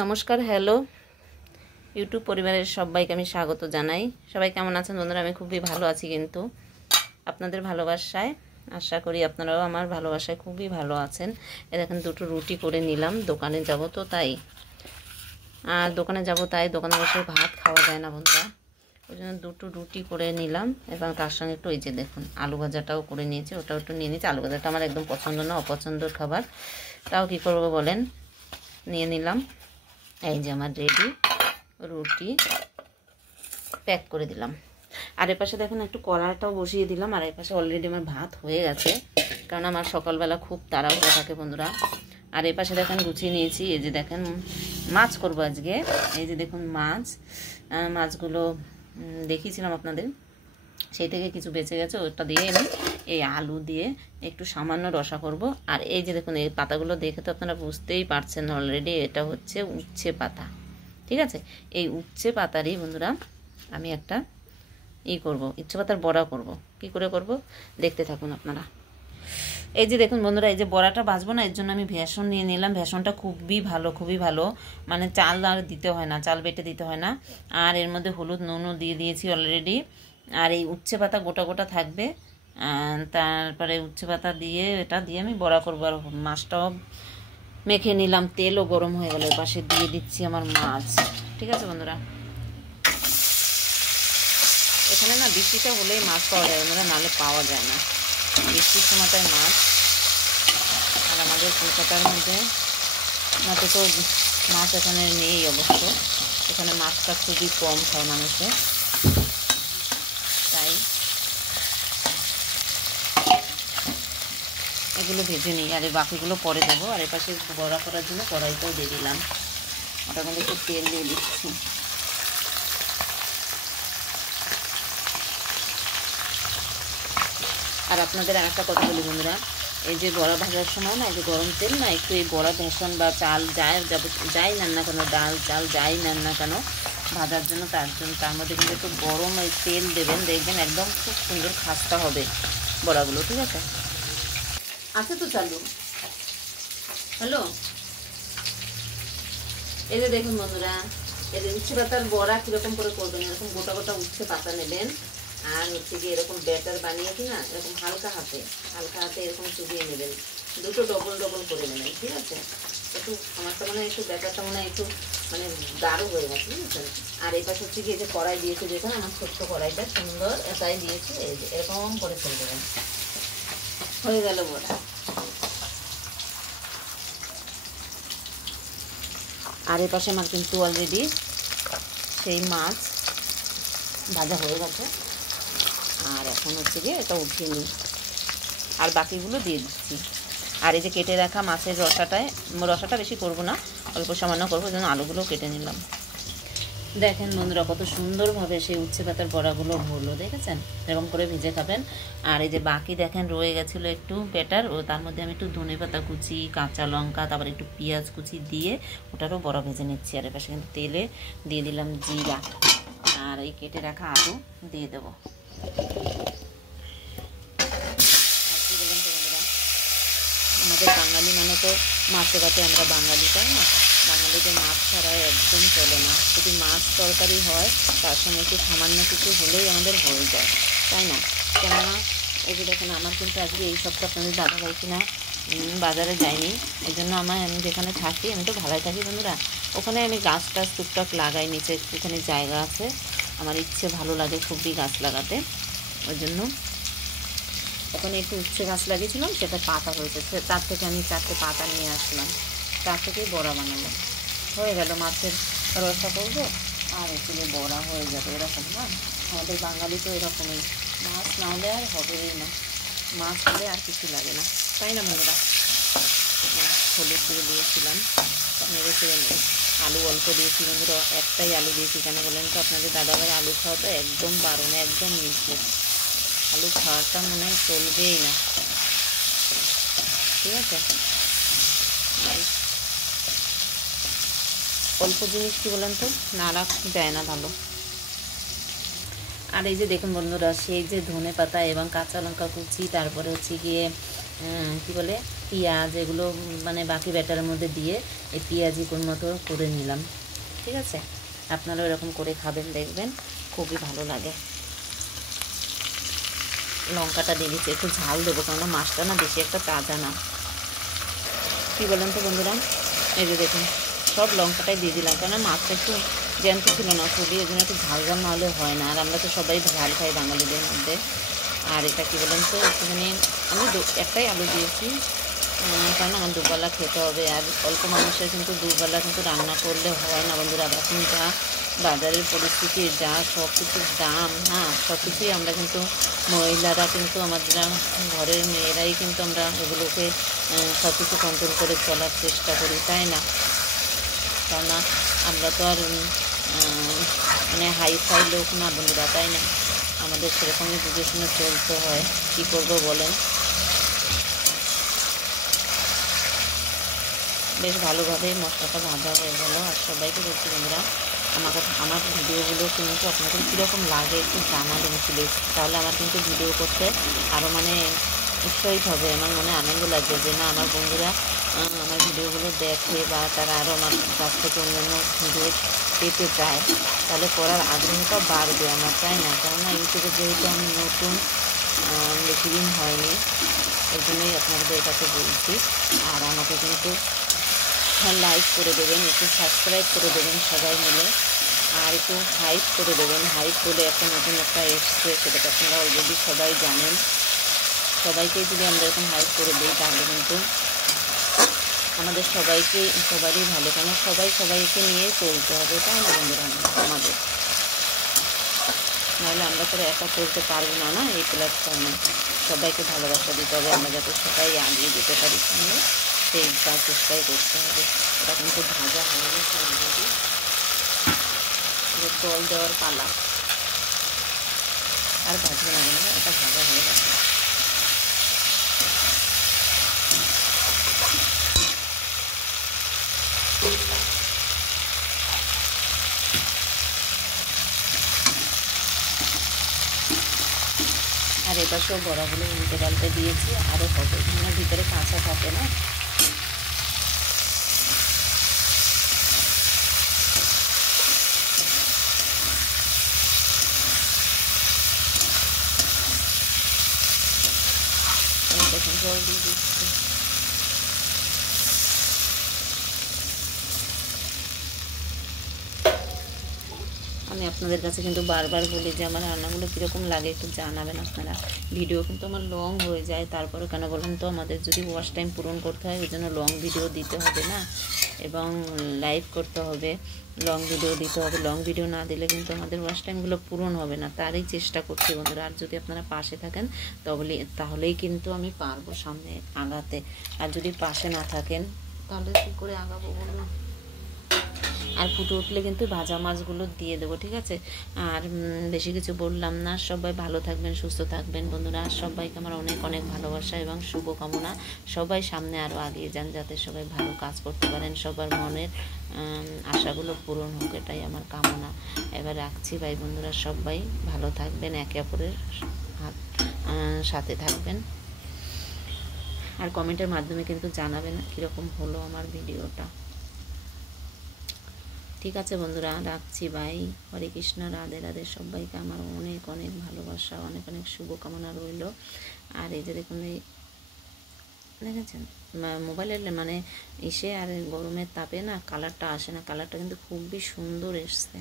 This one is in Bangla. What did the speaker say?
নমস্কার, হ্যালো ইউটিউব পরিবারের সবাইকে আমি স্বাগত জানাই। সবাই কেমন আছেন বন্ধুরা? আমি খুবই ভালো আছি, কিন্তু আপনাদের ভালোবাসায় আশা করি আপনারাও আমার ভালোবাসায় খুবই ভালো আছেন। দেখেন দুটো রুটি করে নিলাম, দোকানে যাব তো তাই। আর দোকানে যাব তাই, দোকানে বসে ভাত খাওয়া যায় না বন্ধুরা, ওই জন্য দুটো রুটি করে নিলাম। এবং তার সঙ্গে একটু এই যে দেখুন আলু ভাজাটাও করে নিয়েছি, ওটাও একটু নিয়ে নিয়েছি। আলু ভাজাটা আমার একদম পছন্দ না, অপছন্দর খাবার, তাও কী করবো বলেন, নিয়ে নিলাম। এই যে আমার রেডি রুটি প্যাক করে দিলাম। আর এ পাশে দেখুন একটু কড়াটাও বসিয়ে দিলাম। আর এই পাশে অলরেডি আমার ভাত হয়ে গেছে, কারণ আমার সকালবেলা খুব তাড়াহুড়ো থাকে বন্ধুরা। আর এই পাশে দেখেন গুছিয়ে নিয়েছি, এই যে দেখেন মাছ করবো আজকে। এই যে দেখুন মাছগুলো দেখিয়েছিলাম আপনাদের, সেই থেকে কিছু বেঁচে গেছে, ওটা দিয়ে আমি এই আলু দিয়ে একটু সামান্য রসা করব। আর এই যে দেখুন এই পাতাগুলো দেখে তো আপনারা বুঝতেই পারছেন অলরেডি, এটা হচ্ছে উচ্ছে পাতা, ঠিক আছে। এই উচ্ছে পাতারই বন্ধুরা আমি একটা করব, উচ্ছে পাতার বড়া করব। কি করে করব দেখতে থাকুন আপনারা। এই যে দেখুন বন্ধুরা, এই যে বড়াটা ভাজবো না, এর জন্য আমি ভেষণ নিয়ে নিলাম। ভেষণটা খুবই ভালো, মানে চাল আর দিতে হয় না, চাল বেটে দিতে হয় না। আর এর মধ্যে হলুদ নুনও দিয়ে দিয়েছি অলরেডি। আর এই উচ্ছে পাতা গোটা গোটা থাকবে, তারপরে উচ্ছে পাতা দিয়ে এটা দিয়ে আমি বড়া করবো। আর মাছটাও মেখে নিলাম, তেলও গরম হয়ে গেল, পাশে দিয়ে দিচ্ছি আমার মাছ। ঠিক আছে বন্ধুরা, এখানে না বৃষ্টিটা হলেই মাছ পাওয়া যায় বন্ধুরা, নাহলে পাওয়া যায় না। বৃষ্টির সময়টায় মাছ, আর আমাদের কলকাতার মধ্যে তো মাছ এখানে নেই অবশ্য, এখানে মাছটা খুবই কম খায় মানুষে, তাই এগুলো ভেজে নিই। আর এই বাকিগুলো পরে দেবো। আর এপাশে বড়া করার জন্য কড়াইটাও দিয়ে দিলাম, ওটার মধ্যে একটু তেল দিয়ে দিচ্ছি। আর আপনাদের একটা কথা বলি বন্ধুরা, এই যে বড়া ভাজার সময় না, এই যে গরম তেল না, একটু এই বড়া বেসন বা চাল যাই নেন না কেন, ডাল চাল যাই নেন না কেন ভাজার জন্য, তার মধ্যে কিন্তু একটু গরম এই তেল দেবেন, দেখবেন একদম খুব সুন্দর খাস্তা হবে বড়াগুলো, ঠিক আছে। আছে তো চালু, হ্যালো। এই যে দেখুন বন্ধুরা, এই যে উচ্ছে পাতার বড়া কীরকম করে করবেন, এরকম গোটা গোটা উচ্ছে পাতা নেবেন। আর হচ্ছে গিয়ে এরকম ব্যাটার বানিয়েছি না, এরকম হালকা হাতে এরকম চুবিয়ে নেবেন, দুটো ডবল করে নেবেন, ঠিক আছে। একটু আমারটা মনে হয় একটু ব্যাটারটা মনে হয় একটু মানে গাঢ় হয়ে গেছে, বুঝেছেন। আর এই পাশে হচ্ছে গিয়ে যে কড়াই দিয়েছি, দেখুন আমার ছোট্ট কড়াইটা সুন্দর এটাই দিয়েছি, এই যে এরকম করে ফেলে দেবেন, হয়ে গেল বড়া। আর এর পাশে আমার কিন্তু অলরেডি সেই মাছ ভাজা হয়ে গেছে। আর এখন হচ্ছে গিয়ে এটা উঠিয়ে নিই, আর বাকিগুলো দিয়ে দিচ্ছি। আর এই যে কেটে রাখা মাছের রসাটা বেশি করব না, অল্প সামান্য করবো, যেন আলুগুলো কেটে নিলাম। দেখেন বন্ধুরা কত সুন্দরভাবে সেই উচ্ছে পাতার বড়াগুলো হলো, দেখেছেন, এরকম করে ভেজে খাবেন। আর এই যে বাকি দেখেন রয়ে গেছিলো একটু ব্যাটার, ও তার মধ্যে আমি একটু ধনেপাতা কুচি, কাঁচা লঙ্কা, তারপর একটু পেঁয়াজ কুচি দিয়ে ওটারও বড়া ভেজে নিচ্ছি। আর এপাশে কিন্তু তেলে দিয়ে দিলাম জিরা, আর এই কেটে রাখা আলু দিয়ে দেবো। আমাদের বাঙালি মানে তো মাছে ভাতে আমরা বাঙালি, তাই না? বাঙালিদের মাছ ছাড়া একদম চলে না, যদি মাছ তরকারি হয় তার সঙ্গে একটু সামান্য কিছু হলেই আমাদের হয়ে যায়, তাই না? কেননা এই যে দেখেন আমার কিন্তু আজকে এই সপ্তাহ আপনাদের দাদাভাই কিনা বাজারে যায়নি, এই জন্য আমি যেখানে থাকি, আমি তো ভাড়ায় থাকি বন্ধুরা, ওখানে আমি গাছ টাছ টুকটাক লাগাই, নিচে একটুখানি জায়গা আছে, আমার ইচ্ছে ভালো লাগে খুবই গাছ লাগাতে, ওই জন্য ওখানে একটু উচ্ছে গাছ লাগিয়েছিলাম, সেটা পাতা হয়েছে, তার থেকে আমি 4টে পাতা নিয়ে আসলাম, তার থেকেই বড়া বানালাম। হয়ে গেল, মাছের রসা করবো আর একটু বড়া হয়ে যাবে, এরকম না, আমাদের বাঙালি তো এরকমই, মাছ না হলে আর হবেই না, মাছ হলে আর কিছু লাগে না, তাই না বন্ধুরা। হলুদ দিয়ে দিয়েছিলাম, নেড়ে চেড়ে নিয়ে আলু অল্প দিয়েছি বন্ধুরা, একটাই আলু দিয়েছি, কেন বলেন তো, আপনাদের দাদাভাই আলু খাওয়াটা একদম বারণ, একদম নিষেধ, আলু খাওয়াটা মনে হয় চলবেই না, ঠিক আছে। অল্প জিনিস কি বলেন তো, নাড়া যায় না ভালো। আর এই যে দেখুন বন্ধুরা, সেই যে ধনে পাতা এবং কাঁচা লঙ্কা কুচি, তারপরে হচ্ছে গিয়ে কি বলে পেঁয়াজ এগুলো মানে বাকি ব্যাটারের মধ্যে দিয়ে এই পেঁয়াজি কোন মতো করে নিলাম। ঠিক আছে, আপনারাও এরকম করে খাবেন, দেখবেন খুবই ভালো লাগে। লঙ্কাটা দিয়ে দিচ্ছি, একটু ঝাল দেবো, কেননা মাছটা না বেশি একটা তাজা না। কী বলেন তো বন্ধুরা, এই যে দেখুন সব লঙ্কাটাই দিয়ে দিলাম, কেননা মাছটা একটু জ্যান্ত ছিল না খুবই, ওই জন্য একটু ঝাল ঝাল না হলে হয় না। আর আমরা তো সবাই ঝাল খাই বাঙালিদের মধ্যে। আর এটা কী বলেন তো, একটুখানি আমি একটাই আলু দিয়েছি, কারণ আমার দুবেলা খেতে হবে। আর অল্প মানুষের কিন্তু দুবেলা কিন্তু রান্না করলে হয় না বন্ধুরা। এখন যা বাজারের পরিস্থিতি, যা সব কিছুর দাম, হ্যাঁ সব কিছুই আমরা কিন্তু মহিলারা কিন্তু আমাদের ঘরের মেয়েরাই কিন্তু আমরা এগুলোকে সব কিছু কন্ট্রোল করে চলার চেষ্টা করি, তাই না? কেননা আমরা তো আর মানে হাই ফাই লোক না বন্ধুরা, তাই না? আমাদের সেরকমই বুঝে শুনে চলতে হয়, কী করবো বলেন। বেশ ভালোভাবে মশলাটা ভাজা হয়ে গেল। আর সবাইকে বলছি বন্ধুরা, আমার ভিডিওগুলো কিন্তু আপনাদের কীরকম লাগে একটু জানাবেন প্লিজ, তাহলে আমার কিন্তু ভিডিও করতে আরও মানে উৎসাহিত হবে। আমার মনে আনন্দ লাগবে যে না, আমার বন্ধুরা আমার ভিডিওগুলো দেখে বা তারা আরও আমার কাছ থেকে অন্যান্য ভিডিও পেতে চায়, তাহলে করার আগ্রহটা বাড়বে আমার, তাই না? কেননা ইউটিউবে যেহেতু আমি নতুন, বেশি দিন হয়নি, এর জন্যই আপনাদের কাছে বলছি। আর আমাকে কিন্তু লাইক করে দেবেন, একটু সাবস্ক্রাইব করে দেবেন সবাই মিলে, আর একটু হাইপ করে দেবেন। হাইপ বলে একটা নতুন একটা এসছে, সেটা তো আপনারা অলরেডি সবাই জানেন। সবাইকে যদি আমরা এরকম হাইপ করে দিই তাহলে কিন্তু আমাদের সবারই ভালো, কেন সবাইকে নিয়েই চলতে হবে, তাই না বন্ধুরা? আমাদের নাহলে আমরা তো একা চলতে পারবো না, না এই প্ল্যাটফর্মে। সবাইকে ভালোবাসা দিতে হবে, আমরা যাতে সবাই এগিয়ে যেতে পারি সামনে, সেই চেষ্টাই করতে হবে। এটা কিন্তু ভাজা হয়ে গেছে অলরেডি, জল দেওয়ার পালা। আর ভাজবে না বন্ধুরা, এটা ভাজা হয়ে গেছে। আর এবার সব বড়াগুলো উল্টে পাল্টে দিয়েছি, আরও হবে, মানে ভিতরে কাঁচা থাকে না। দেখুন জল দিয়ে দিচ্ছি। আমি আপনাদের কাছে কিন্তু বারবার বলি যে আমার রান্নাগুলো কীরকম লাগে একটু জানাবেন আপনারা। ভিডিও কিন্তু আমার লং হয়ে যায়, তারপরে কেন বলেন তো, আমাদের যদি ওয়াচ টাইম পূরণ করতে হয় ওই জন্য লং ভিডিও দিতে হবে না, এবং লাইভ করতে হবে, লং ভিডিও দিতে হবে। লং ভিডিও না দিলে কিন্তু আমাদের ওয়াচ টাইমগুলো পূরণ হবে না, তারই চেষ্টা করছি বন্ধুরা। আর যদি আপনারা পাশে থাকেন তাহলেই কিন্তু আমি পারবো সামনে আগাতে। আর যদি পাশে না থাকেন তাহলে কী করে আগাবো বলুন? আর ফুটে উঠলে কিন্তু ভাজা মাছগুলো দিয়ে দেবো, ঠিক আছে? আর বেশি কিছু বললাম না। সবাই ভালো থাকবেন, সুস্থ থাকবেন বন্ধুরা। সবাইকে আমার অনেক অনেক ভালোবাসা এবং শুভকামনা। সবাই সামনে আরও এগিয়ে যান, যাতে সবাই ভালো কাজ করতে পারেন, সবার মনের আশাগুলো পূরণ হোক, এটাই আমার কামনা। এবার রাখছি ভাই বন্ধুরা, সবাই ভালো থাকবেন, একে অপরের সাথে থাকবেন। আর কমেন্টের মাধ্যমে কিন্তু জানাবেন কীরকম হলো আমার ভিডিওটা। ঠিক আছে বন্ধুরা, রাখছি, বাই। হরে কৃষ্ণ, রাধে রাধে। সবাইকে আমার অনেক অনেক ভালোবাসা, অনেক অনেক শুভকামনা রইল। আর এই যে দেখুন, এই দেখেছেন মোবাইলের মানে আর গরমের তাপে না কালারটা আসে না, কালারটা কিন্তু খুবই সুন্দর এসছে।